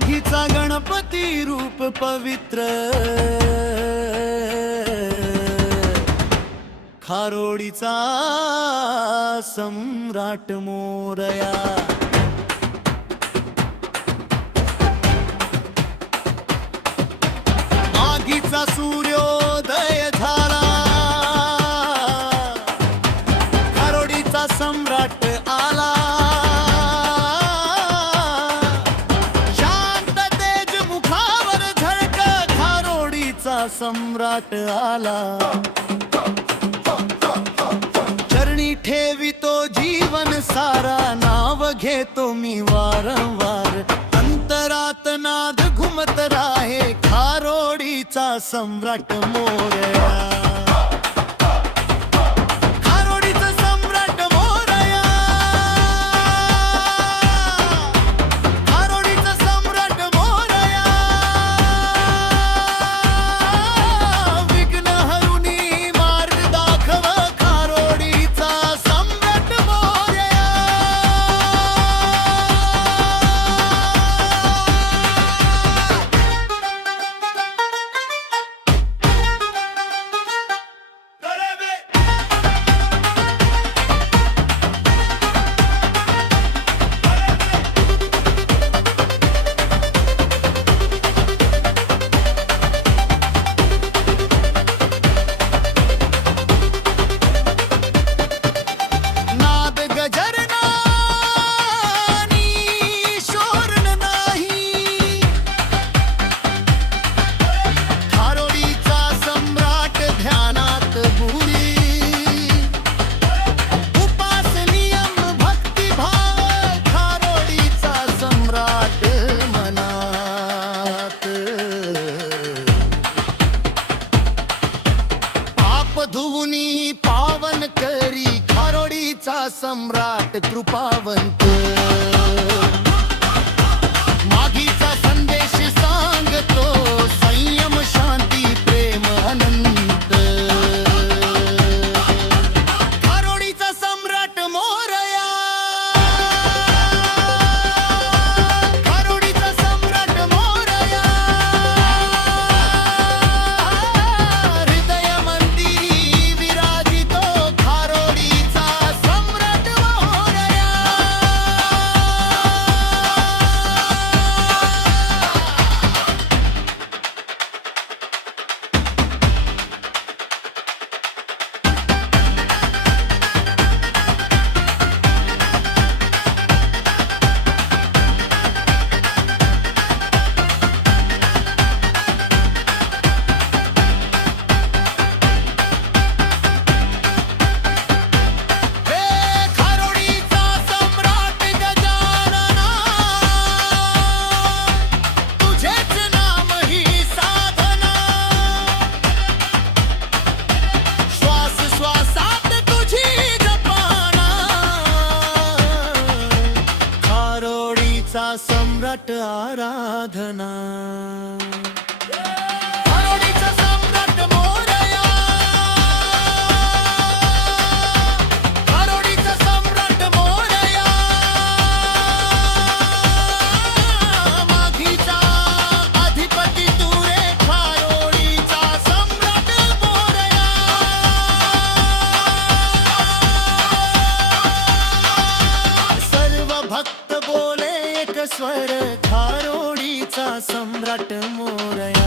माघीचा गणपती रूप पवित्र, खारोडीचा सम्राट मोरया। माघीचा सूर्योदय झाला, खारोडीचा सम्राट आला। शांत तेज मुखावर झळक, खारोडीचा सम्राट आला। चरणी ठेवितो जीवन सारा, नाव घेतो मी वारंवार। अंतरात नाद घुमत राहे, खारोडीचा सम्राट मोरया। खारोडीचा सम्राट मोरया, खारोडीचा सम्राट मोरया। विघ्न हरुनी मार्ग दाखव, खारोडीचा सम्राट मोरया। नाद गजरना आणि शोरण नाही, खारोडीचा सम्राट ध्यानात बुडी। उपास नियम भक्तिभाव, खारोडीचा सम्राट मनात। पाप धुवुनी पावन करी, खारोडीचा सम्राट कृपावंत। माघीचा संदेश सांगतो, संयम शांती प्रेम अनंत। खारोडीचा सम्राट मोरया, खारोडीचा सम्राट मोरया। हृदय मंदिरी विराजितो, खारोडीचा सम्राट मोरया। हे खारोडीचा सम्राट गजानना, तुझेच नाम ही साधना। श्वास श्वासात तुझी जपाना, खारोडीचा सम्राट आराधना। खारोडीचा सम्राट मोरया, खारोडीचा सम्राट मोरया। माघीचा अधिपती तू रे, खारोडीचा सम्राट मोरया। सर्व भक्त बोले एक स्वर, खारोडीचा सम्राट मोरया।